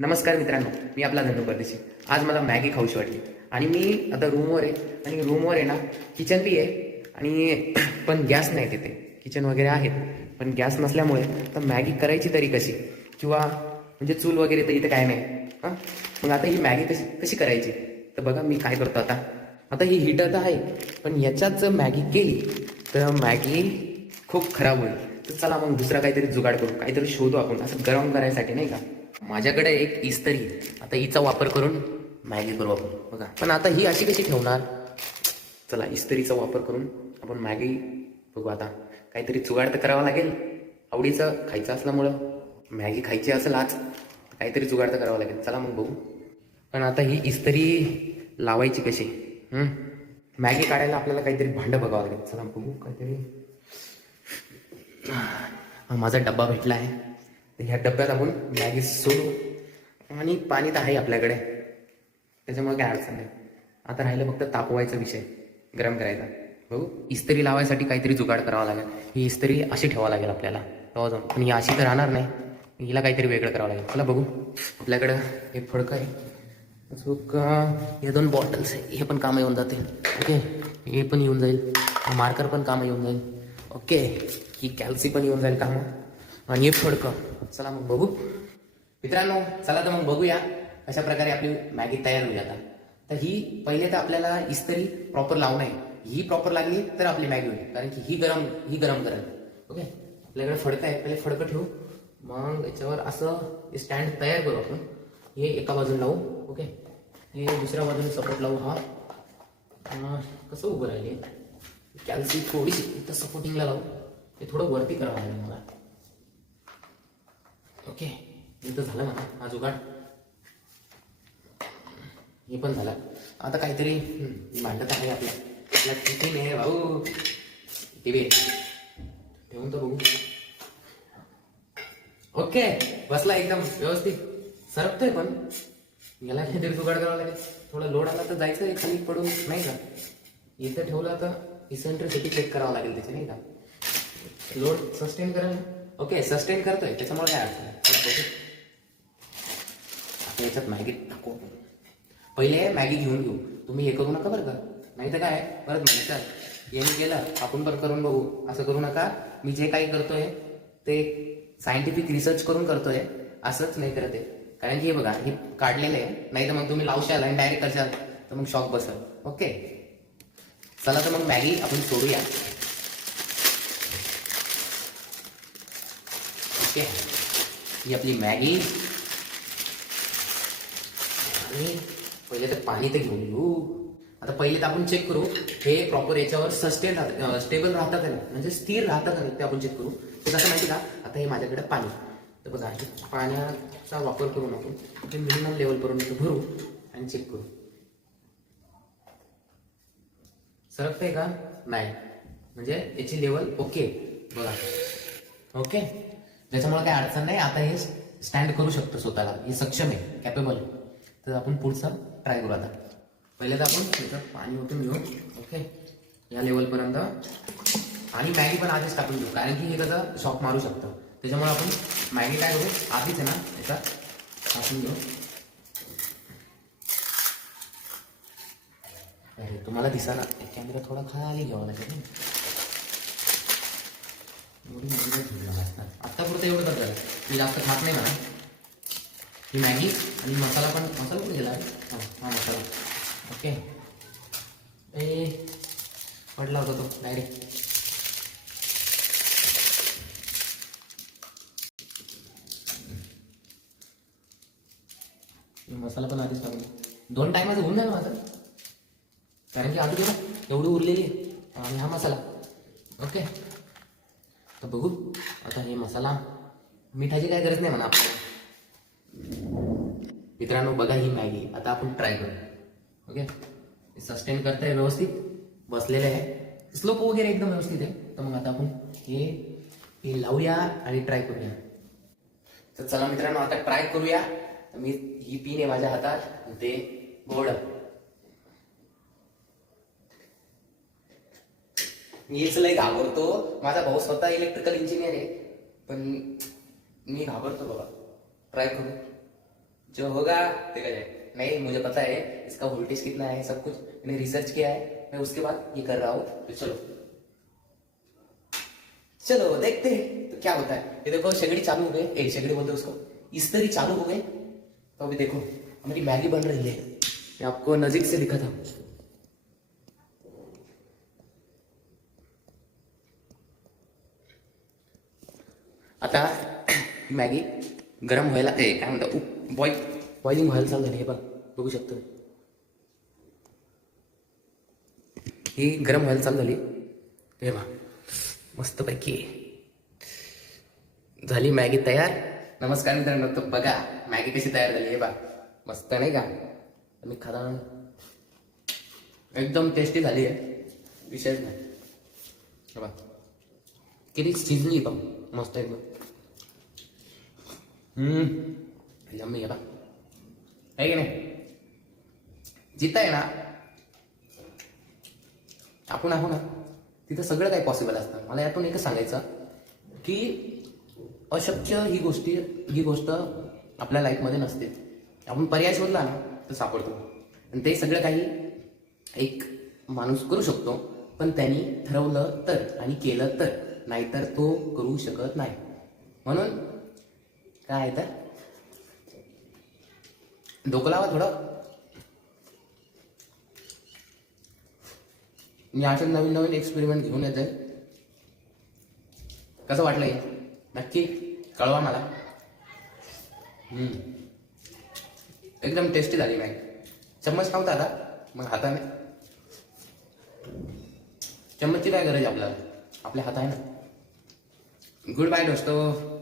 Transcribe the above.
नमस्कार मित्रांनो, मी आपला धनु परदेशी. आज मला मॅगी खाऊशी वाटली आणि मी आता रूमवर आहे आणि रूमवर आहे ना किचन बी आहे आणि पण गॅस नाही तिथे. किचन वगैरे आहेत पण गॅस नसल्यामुळे तर मॅगी करायची तरी कशी, किंवा म्हणजे चूल वगैरे तर इथे काय नाही हां. मग आता ही मॅगी कशी कशी करायची तर बघा मी काय करतो आता. आता ही हीटर तर आहे पण याच्यात जर मॅगी केली तर मॅगी खूप खराब होईल. तर चला मग दुसरा काहीतरी जुगाड करू, काहीतरी शोधू आपण असं गरम करायसाठी नाही का. माझ्याकडे एक इस्त्री, आता हिचा वापर करून मॅगी करू आपण बघा. पण आता ही अशी कशी ठेवणार. चला इस्त्रीचा वापर करून आपण मॅगी बघू. आता काहीतरी जुगाड तर करावं लागेल. आवडीचं खायचं असल्यामुळं मॅगी खायची असेल आज, काहीतरी जुगाड तर करावं लागेल. चला मग बघू. पण आता ही इस्त्री लावायची कशी. मॅगी काढायला आपल्याला काहीतरी भांडं बघावं लागेल. चला बघू काहीतरी. माझा डब्बा भेटला आहे, ह्या डब्यात आपण मॅगी सोडू आणि पाणी तर आहे आपल्याकडे, त्याच्यामुळे काय अडचण नाही. आता राहिलं फक्त तापवायचा विषय, गरम करायचा. बघू इस्त्री लावायसाठी काहीतरी जुगाड करावा लागेल. ही इस्त्री अशी ठेवावं लागेल आपल्याला तेव्हा जाऊन, पण ही अशी तर राहणार नाही. हिला काहीतरी वेगळं करावं लागेल. चला बघू. आपल्याकडं एक फडकं आहे, चूक हे 2 बॉटल्स आहे, हे पण कामं येऊन जाते. ओके, हे पण येऊन जाईल. मार्कर पण कामं येऊन जाईल. ओके, ही कॅल्सी पण येऊन जाईल कामं. आणि हे फडकं. चला मग बघू मित्रांनो. चला तर मग बघूया कशा प्रकारे आपली मॅगी तयार होईल. आता तर ही पहिले तर आपल्याला इस्त्री प्रॉपर लावणं आहे. ही प्रॉपर लागली तर आपली मॅगी होईल, कारण की ही गरम करेल. ओके, आपल्याकडे फडकं आहे, पहिले फडकं ठेवू, मग याच्यावर असं स्टँड तयार करू आपण. हे एका बाजूला लावू. ओके, हे दुसऱ्या बाजूने सपोर्ट लावू. कसं उभं राहिले, कॅल्सी थोडीशी इथं सपोर्टिंगला लावू. हे थोडं वरती करावं लागेल मला. ओके, इथं झालं मला हा जुगाड. हे पण झालं. आता काहीतरी मांडत आहे आपल्या टिफिन आहे भाऊ. टीव्ही ठेवून तर बघू. ओके, बसला एकदम व्यवस्थित, सरकतोय. पण याला काहीतरी जुगाड करावं लागेल. थोडं लोड आला तर जायचं आहे खाली पडून नाही का. इथं ठेवलं तर इसेंट्रिसिटी चेक करावं लागेल त्याची नाही का. लोड सस्टेन करेल. ओके, सस्टेन करतोय, त्याच्यामुळे काय अडचण नाही. आता याच्यात मॅगी टाकू. पहिले मॅगी घेऊन घेऊ. तुम्ही हे करू नका बरं का, नाही तर काय परत म्हणायचं यांनी केलं आपण पण करून बघू. असं करू नका. मी जे काही करतोय ते सायंटिफिक रिसर्च करून करतोय, असंच नाही करत आहे. कारण की हे बघा, हे काढलेलं आहे, नाही तर मग तुम्ही लावशाल आणि डायरेक्ट करशाल तर मग शॉक बसल. ओके, चला तर मग मॅगी आपण सोडूया. ओके, ही आपली मॅगी. आणि पहिले तर पाणी तर घेऊन येऊ. आता पहिले तर आपण चेक करू हे प्रॉपर याच्यावर सस्टेन राहतं, स्टेबल राहतं का नाही, म्हणजे स्थिर राहतं का नाही ते आपण चेक करू. ते कसं माहिती का. आता हे माझ्याकडे पाणी, तर बघा पाण्याचा वापर करून आपण ते मिनिमम लेवलपर्यंत भरू आणि चेक करू. सरकतंय का नाही, म्हणजे याची लेवल ओके बघा. ओके, त्याच्यामुळे काय अडचण नाही. आता हे स्टँड करू शकतो स्वतःला, हे सक्षम आहे, कॅपेबल आहे. तर आपण पुढचा ट्राय करू. आता पहिले तर आपण त्याच्यात पाणी ओतून घेऊ. ओके, या लेवलपर्यंत. आणि मॅगी पण आधीच टाकून घेऊ, कारण की हे कसं शॉक मारू शकतं. त्याच्यामुळे आपण मॅगी काय करू आधीच आहे ना याच्यात टाकून घेऊ. तुम्हाला दिसायला कॅमेरा थोडा खाली घ्यावा लागेल. आत्तापुरतं एवढं करतं, मी जास्त खात नाही म्हणा. ही मॅगी आणि मसाला पण, मसाला पण गेला. हा मसाला. ओके, पडला होता तो डायरेक्ट. मसाला पण आधीच टाकून 2 टायमाचं होऊन जाईल माझं, कारण की आधी एवढी उरलेली आहे आणि हा मसाला. ओके, तर बघू आता हे मसाला. मिठाची काय गरज नाही म्हणा आपल्याला. मित्रांनो बघा ही मॅगी आता आपण ट्राय करू. ओके, सस्टेन करताय व्यवस्थित, बसलेलं आहे, स्लोप वगैरे एकदम व्यवस्थित आहे. तर मग आता आपण हे लावूया आणि ट्राय करूया. तर चला मित्रांनो आता ट्राय करूया. तर मी ही पिन आहे माझ्या हातात, ते बोर्ड. मीच लय घाबरतो. माझा भाऊ स्वतः इलेक्ट्रिकल इंजिनियर आहे, पण मी घाबरतो बाबा. ट्राय करू. जो होगा देखा जाए। नहीं, मुझे पता है इसका वोल्टेज कितना है, सब कुछ मैंने रिसर्च किया है, मैं उसके बाद ये कर रहा हूँ। तो चलो चलो देखते हैं तो क्या होता है। ये देखो शेगड़ी चालू हो गई, शेगड़ी बोलते हैं उसको, इस तरह चालू हो गए। तो अभी देखो हमारी मैगी बन रही है, मैं आपको नजीक से दिखा था। आता मॅगी गरम व्हायला काय म्हणतात बॉइलिंग व्हायला चालू झाली. हे बघ, बघू शकतो, ही गरम व्हायला चालू झाली. हे बघ मस्तपैकी झाली मॅगी तयार. नमस्कार मित्रांनो, तर बघा मॅगी कशी तयार झाली. हे बघ मस्त नाही का, मी खाता एकदम टेस्टी झाली आहे, विशेष नाही. हे बघ किती शिजली बघ, मस्त एकदम. यम्मी आहे बा, आहे की नाही. जिथं आहे ना आपण आहो ना, तिथं सगळं काही पॉसिबल असतं. मला यातून एकच सांगायचं की अशक्य ही गोष्ट आपल्या लाईफमध्ये नसते. आपण पर्याय शोधला ना तर सापडतो, आणि ते सगळं काही एक माणूस करू शकतो, पण त्यांनी ठरवलं तर आणि केलं तर, नाहीतर तो करू शकत नाही. म्हणून काय आहे तर डोकं लावा थोडं. मी अशा नवीन नवीन एक्सपेरिमेंट घेऊन येते. कसं वाटलंय नक्की कळवा मला. एकदम टेस्टी झाली मॅगी. चम्मच नव्हता आता, मग हाताने. चम्मचची काय गरज आपल्याला, आपल्या हात आहे ना. गुड बाय दोस्तों.